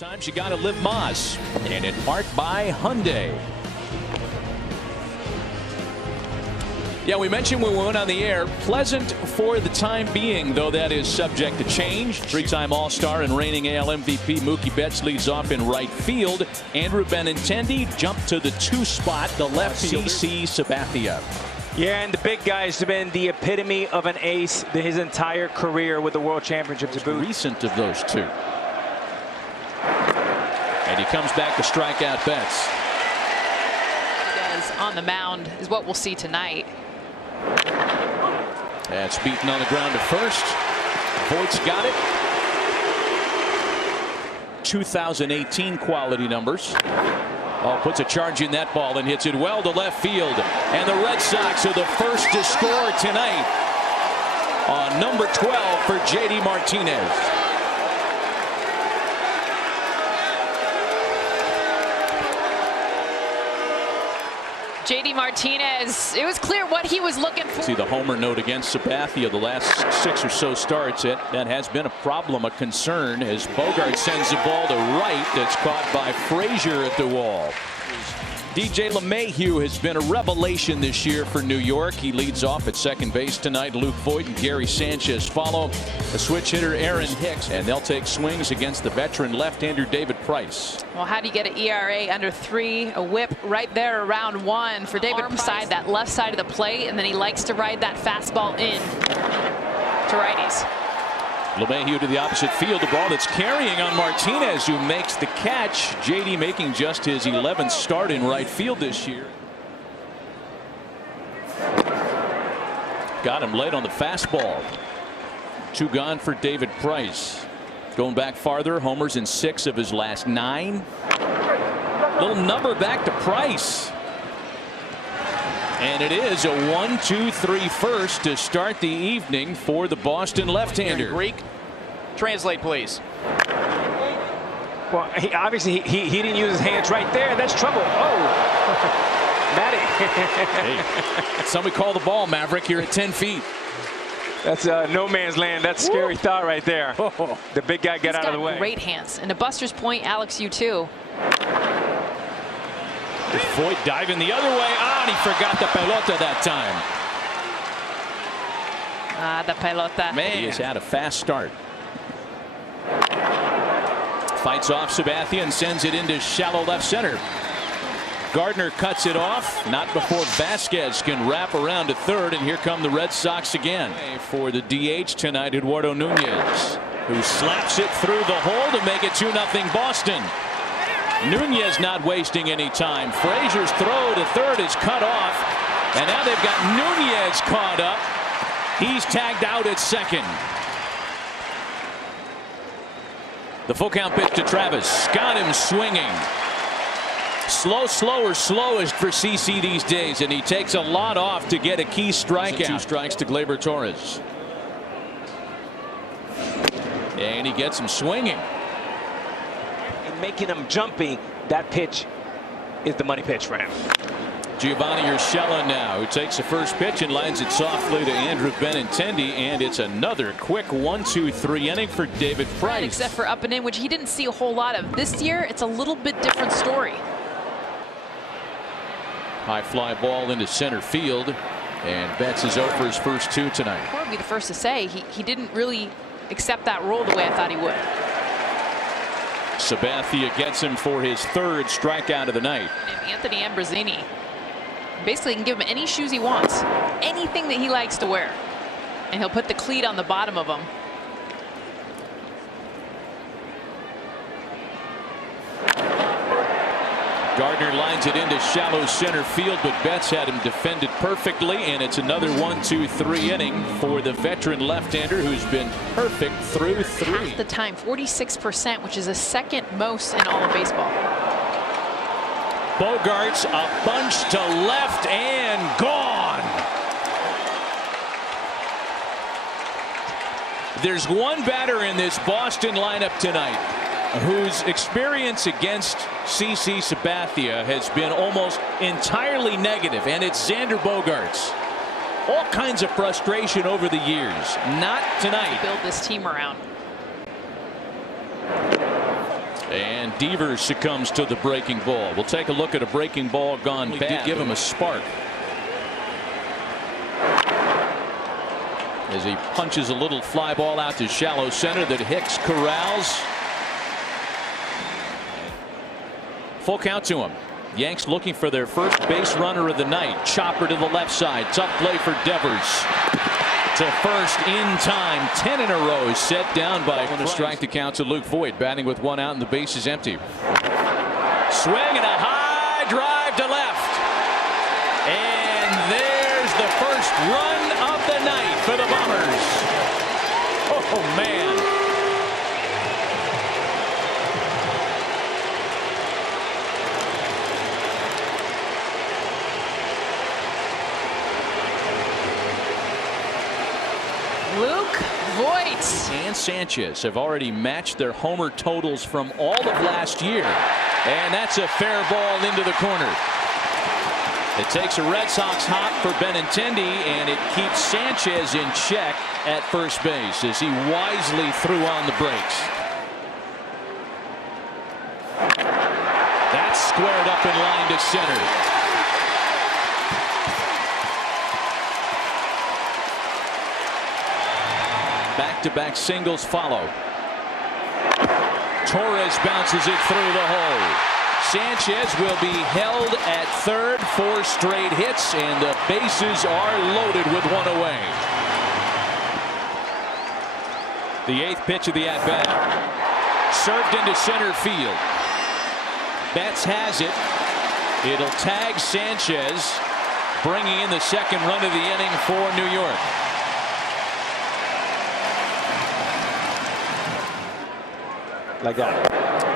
Sometimes you gotta live Moss, and in part by Hyundai. Yeah, we mentioned when we went on the air, pleasant for the time being, though that is subject to change. Three-time All-Star and reigning AL MVP Mookie Betts leads off in right field. Andrew Benintendi jumped to the 2 spot, the left CC Sabathia. Yeah, and the big guy's been the epitome of an ace his entire career with the World Championship to boot. Recent of those two. And he comes back to strike out Betts. He does on the mound is what we'll see tonight. That's beaten on the ground to first. Voigt's got it. 2018 quality numbers. Oh, puts a charge in that ball and hits it well to left field. And the Red Sox are the first to score tonight on number 12 for J.D. Martinez. J.D. Martinez, it was clear what he was looking for. See the homer note against Sabathia the last 6 or so starts. That has been a problem, a concern, as Bogart sends the ball to right. That's caught by Frazier at the wall. DJ LeMahieu has been a revelation this year for New York. He leads off at second base tonight. Luke Voigt and Gary Sanchez follow. The switch hitter Aaron Hicks, and they'll take swings against the veteran left-hander David Price. Well, how do you get an ERA under 3? A whip right there around 1 for David Price, that left side of the plate, and then he likes to ride that fastball in to righties. LeMahieu to the opposite field. The ball that's carrying on Martinez, who makes the catch. J.D. making just his 11th start in right field this year. Got him late on the fastball. 2 gone for David Price. Going back farther, homers in 6 of his last 9. Little number back to Price. And it is a 1-2-3 first to start the evening for the Boston left-hander. Greek, translate please. Well, obviously he didn't use his hands right there. That's trouble. Oh, Matty. Hey, somebody call the ball, Maverick. You're at 10 feet. That's no man's land. That's a scary thought right there. The big guy got out of the way. Great hands. And to Buster's point, Alex, you too. Voigt diving the other way. Ah, and he forgot the pelota that time. Ah, the pelota. Man, he has had a fast start. Fights off Sabathia and sends it into shallow left center. Gardner cuts it off, not before Vasquez can wrap around to third, and here come the Red Sox again. For the DH tonight, Eduardo Nunez, who slaps it through the hole to make it 2-0 Boston. Nunez not wasting any time. Frazier's throw to third is cut off, and now they've got Nunez caught up. He's tagged out at second. The full count pitch to Travis. Got him swinging. Slowest for CC these days, and he takes a lot off to get a key strikeout. 2 strikes to Gleyber Torres. And he gets him swinging. Making him jumpy, that pitch is the money pitch for him. Giovanni Urshela now, who takes the first pitch and lines it softly to Andrew Benintendi, and it's another quick 1-2-3 inning for David Price. Right, except for up and in, which he didn't see a whole lot of. This year, it's a little bit different story. High fly ball into center field, and Betts is over his first 2 tonight. I would be the first to say he didn't really accept that role the way I thought he would. Sabathia gets him for his 3rd strikeout of the night. And Anthony Ambrosini basically can give him any shoes he wants, anything that he likes to wear, and he'll put the cleat on the bottom of them. Gardner lines it into shallow center field, but Betts had him defended perfectly, and it's another 1-2-3 inning for the veteran left-hander who's been perfect through 3. Half the time, 46%, which is the 2nd most in all of baseball. Bogarts a bunch to left and gone. There's one batter in this Boston lineup tonight whose experience against CC Sabathia has been almost entirely negative, and it's Xander Bogaerts. All kinds of frustration over the years. Not tonight. Build this team around. And Devers succumbs to the breaking ball. We'll take a look at a breaking ball gone bad. Did give him a spark as he punches a little fly ball out to shallow center that Hicks corrals. Full count to him. Yanks looking for their first base runner of the night. Chopper to the left side. Tough play for Devers. To first in time. 10 in a row set down by a strike to count to Luke Voit, batting with one out and the base is empty. Swing and a high drive to left. And there's the first run of the night for the Bombers. Oh man. Luke Voit and Sanchez have already matched their homer totals from all of last year. And that's a fair ball into the corner. It takes a Red Sox hop for Benintendi, and it keeps Sanchez in check at first base as he wisely threw on the brakes. That's squared up in line to center. Back-to-back singles follow. Torres bounces it through the hole. Sanchez will be held at third. 4 straight hits, and the bases are loaded with one away. The 8th pitch of the at-bat. Served into center field. Betts has it. It'll tag Sanchez, bringing in the second run of the inning for New York. Like that.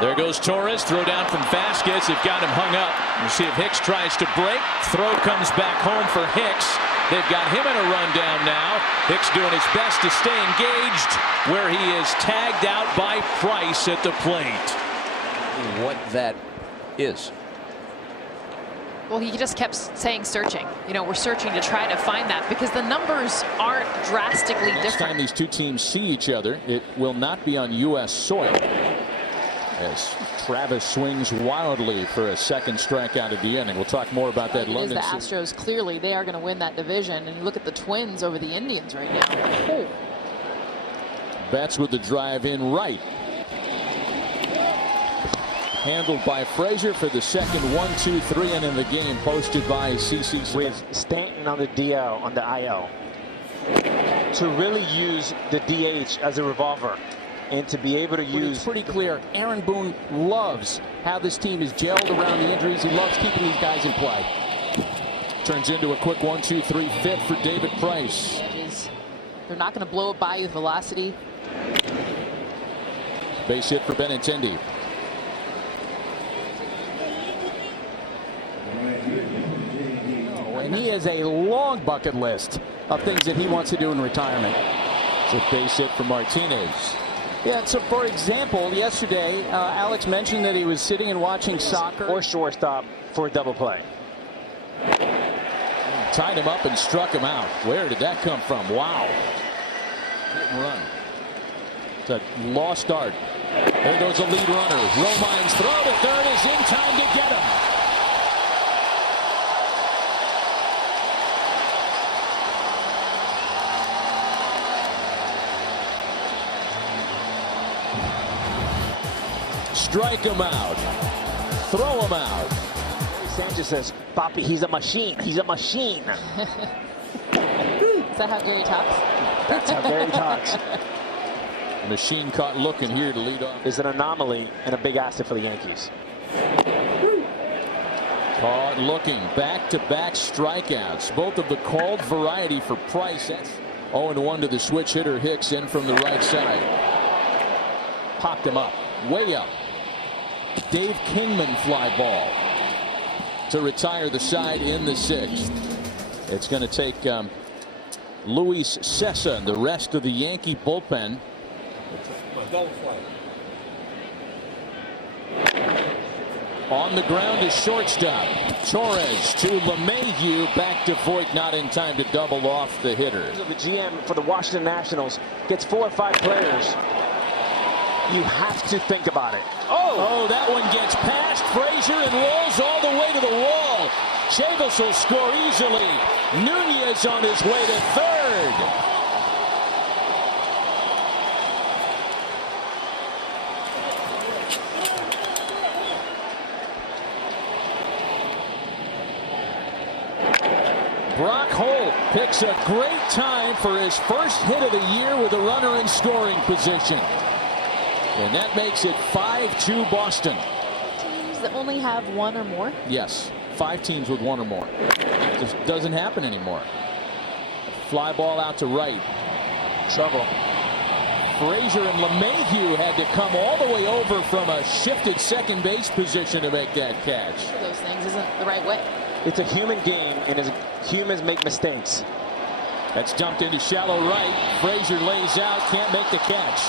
There goes Torres. Throw down from Vasquez. They've got him hung up. We'll see if Hicks tries to break. Throw comes back home for Hicks. They've got him in a rundown now. Hicks doing his best to stay engaged, where he is tagged out by Price at the plate. What that is. Well, he just kept saying searching. You know, we're searching to try to find that because the numbers aren't drastically different. Next time these two teams see each other, it will not be on U.S. soil. As Travis swings wildly for a second strikeout of the inning. We'll talk more about that. London. The Astros, clearly they are going to win that division, and look at the Twins over the Indians right now. Oh. Betts with the drive in right. Handled by Frazier for the second 1-2-3 inning of the game, posted by CC with Stanton on the DL, on the IL, to really use the DH as a revolver and to be able to use. It's pretty clear Aaron Boone loves how this team is gelled around the injuries. He loves keeping these guys in play. Turns into a quick 1-2-3 fit for David Price. They're not going to blow it by you with velocity. Base hit for Benintendi. And he has a long bucket list of things that he wants to do in retirement. It's a base hit for Martinez. Yeah, so for example, yesterday, Alex mentioned that he was sitting and watching soccer. Or shortstop for a double play. Tied him up and struck him out. Where did that come from? Wow. Hit and run. It's a lost start. There goes a lead runner. Romine's throw to third is in time to get him. Strike him out. Throw him out. Sanchez says, Papi, he's a machine. He's a machine. Is that how Gary talks? That's how Gary talks. Machine caught looking here to lead off. Is an anomaly and a big asset for the Yankees. Caught looking. Back-to-back strikeouts. Both of the called variety for Price. That's 0-1 to the switch hitter Hicks in from the right side. Popped him up. Way up. Dave Kingman fly ball to retire the side in the 6th. It's going to take Luis Cessa and the rest of the Yankee bullpen. On the ground is shortstop. Torres to LeMahieu. Back to Voit, not in time to double off the hitter. The GM for the Washington Nationals gets 4 or 5 players You have to think about it. Oh, that one gets past Frazier and rolls all the way to the wall. Chavis will score easily. Nunez on his way to third. Brock Holt picks a great time for his first hit of the year with a runner in scoring position. And that makes it 5-2 Boston. Teams that only have one or more? Yes, 5 teams with one or more. Just doesn't happen anymore. Fly ball out to right. Trouble. Frazier and LeMahieu had to come all the way over from a shifted second base position to make that catch. Those things isn't the right way. It's a human game, and as humans make mistakes. That's dumped into shallow right. Frazier lays out, can't make the catch.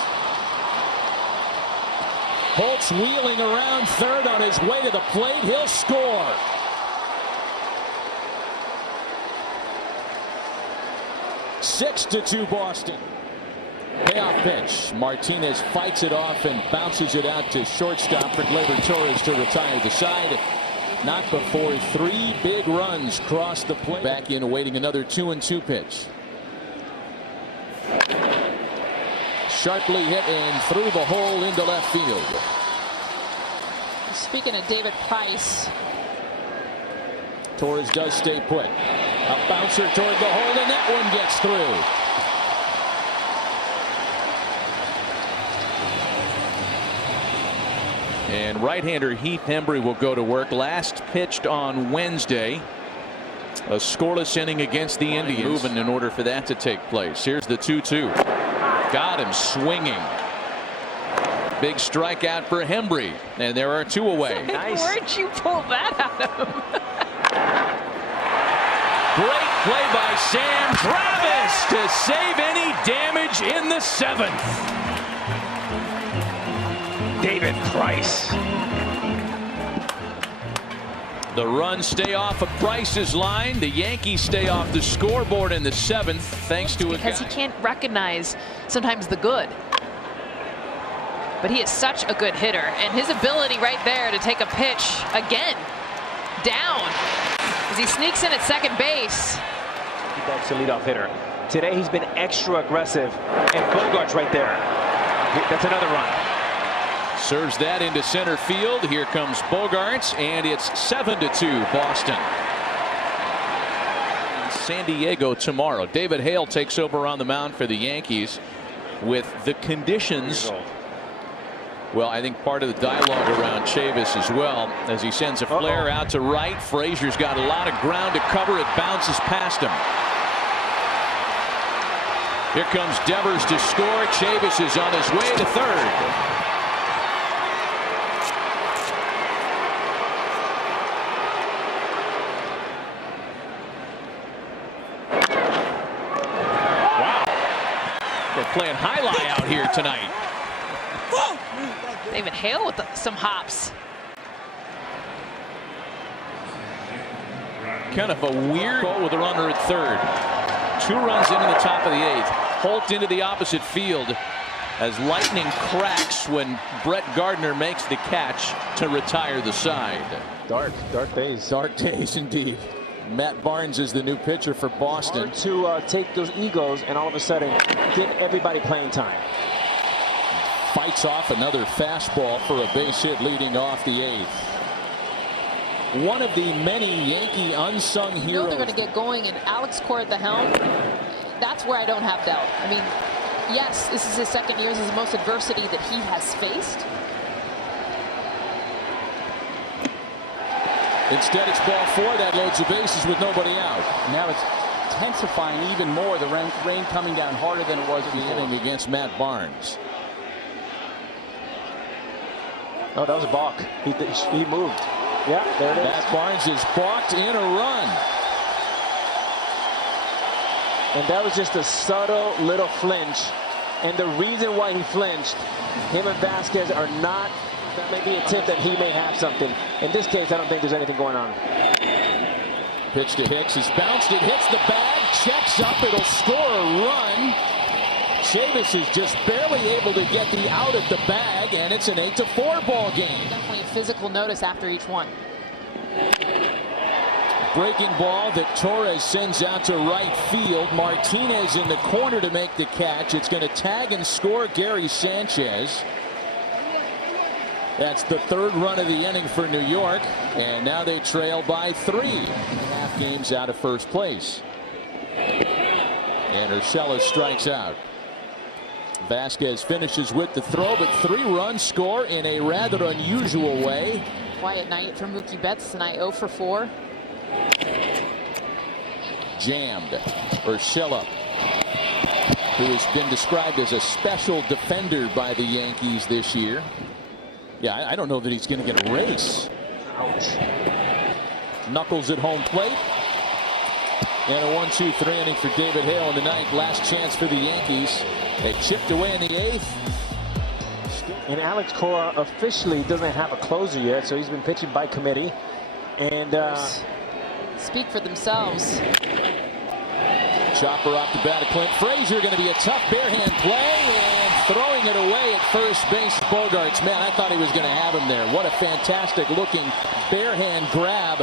Holt's wheeling around third on his way to the plate. He'll score. Six to 2 Boston. Payoff pitch. Martinez fights it off and bounces it out to shortstop for Gleyber Torres to retire the side. Not before 3 big runs cross the plate. Back in awaiting another 2-2 pitch. Sharply hit and through the hole into left field. Speaking of David Price. Torres does stay put. A bouncer toward the hole, and that one gets through. And right-hander Heath Hembree will go to work. Last pitched on Wednesday. A scoreless inning against the Indians. Moving in order for that to take place. Here's the 2-2. Got him swinging. Big strikeout for Hembree, and there are 2 away. Nice. Where'd you pull that out of him? Great play by Sam Travis to save any damage in the 7th. David Price. The runs stay off of Price's line. The Yankees stay off the scoreboard in the 7th thanks to a guy. Because he can't recognize sometimes the good. But he is such a good hitter, and his ability right there to take a pitch again down as he sneaks in at second base. That's the leadoff hitter. Today he's been extra aggressive, and Bogart's right there. That's another run. Serves that into center field. Here comes Bogarts, and it's 7-2 Boston. San Diego tomorrow. David Hale takes over on the mound for the Yankees with the conditions. Well, I think part of the dialogue around Chavis as well, as he sends a flare out to right. Frazier's got a lot of ground to cover. It bounces past him. Here comes Devers to score. Chavis is on his way to third. Wow. They're playing highlight out here tonight. David Hale with some hops. Kind of a weird goal with a runner at third. 2 runs into the top of the 8th. Holt into the opposite field as lightning cracks when Brett Gardner makes the catch to retire the side. Dark days. Dark days indeed. Matt Barnes is the new pitcher for Boston. Hard to take those egos and all of a sudden give everybody playing time. Fights off another fastball for a base hit leading off the 8th. One of the many Yankee unsung heroes. You know they're going to get going, and Alex Cora at the helm. That's where I don't have doubt. I mean, yes, this is his second year. This is the most adversity that he has faced. Instead, it's ball 4 that loads the bases with nobody out. Now it's intensifying even more. The rain coming down harder than it was at the Inning against Matt Barnes. Oh, that was a balk. He moved. Yeah, there it is. Matt Barnes is balked in a run. And that was just a subtle little flinch. And the reason why he flinched, him and Vasquez are not, that may be a tip that he may have something. In this case, I don't think there's anything going on. Pitch to Hicks is bounced. It hits the bag, checks up. It'll score a run. Chavis is just barely able to get the out at the bag, and it's an 8-4 ball game. Definitely a physical notice after each one. Breaking ball that Torres sends out to right field. Martinez in the corner to make the catch. It's going to tag and score Gary Sanchez. That's the third run of the inning for New York, and now they trail by 3. Half games out of first place. And Urshela strikes out. Vasquez finishes with the throw, but 3-run score in a rather unusual way. Quiet night for Mookie Betts tonight, 0 for 4. Jammed. Urshela, who has been described as a special defender by the Yankees this year. Yeah, I don't know that he's going to get a race. Ouch. Knuckles at home plate. And a 1-2-3 inning for David Hale in the ninth. Last chance for the Yankees. They chipped away in the 8th. And Alex Cora officially doesn't have a closer yet, so he's been pitching by committee. And speak for themselves. Chopper off the bat of Clint Frazier. Going to be a tough bare-hand play, and throwing it away at first base. Bogarts, man, I thought he was going to have him there. What a fantastic looking bare-hand grab.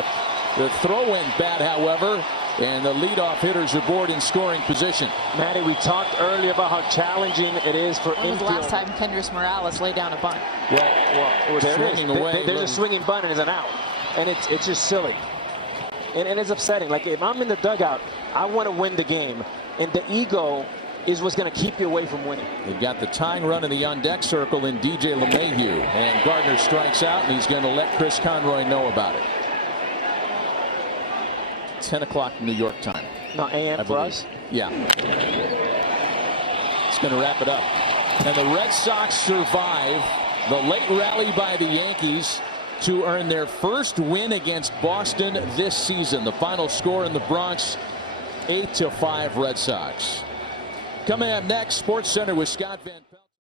The throw went bad, however, and the leadoff hitters are aboard in scoring position. Matty, we talked earlier about how challenging it is for When was the last time Kendrys Morales laid down a bunt? Well, there it is. Away, there's a swinging bunt and it's an out, and it's just silly. And it's upsetting. Like, if I'm in the dugout, I want to win the game, and the ego is what's going to keep you away from winning. They've got the tying run in the on-deck circle in DJ LeMahieu, and Gardner strikes out, and he's going to let Chris Conroy know about it. 10 o'clock New York time. No, AM for us? Yeah. It's going to wrap it up. And the Red Sox survive the late rally by the Yankees to earn their first win against Boston this season. The final score in the Bronx, 8-5 Red Sox. Coming up next, SportsCenter with Scott Van Pelt.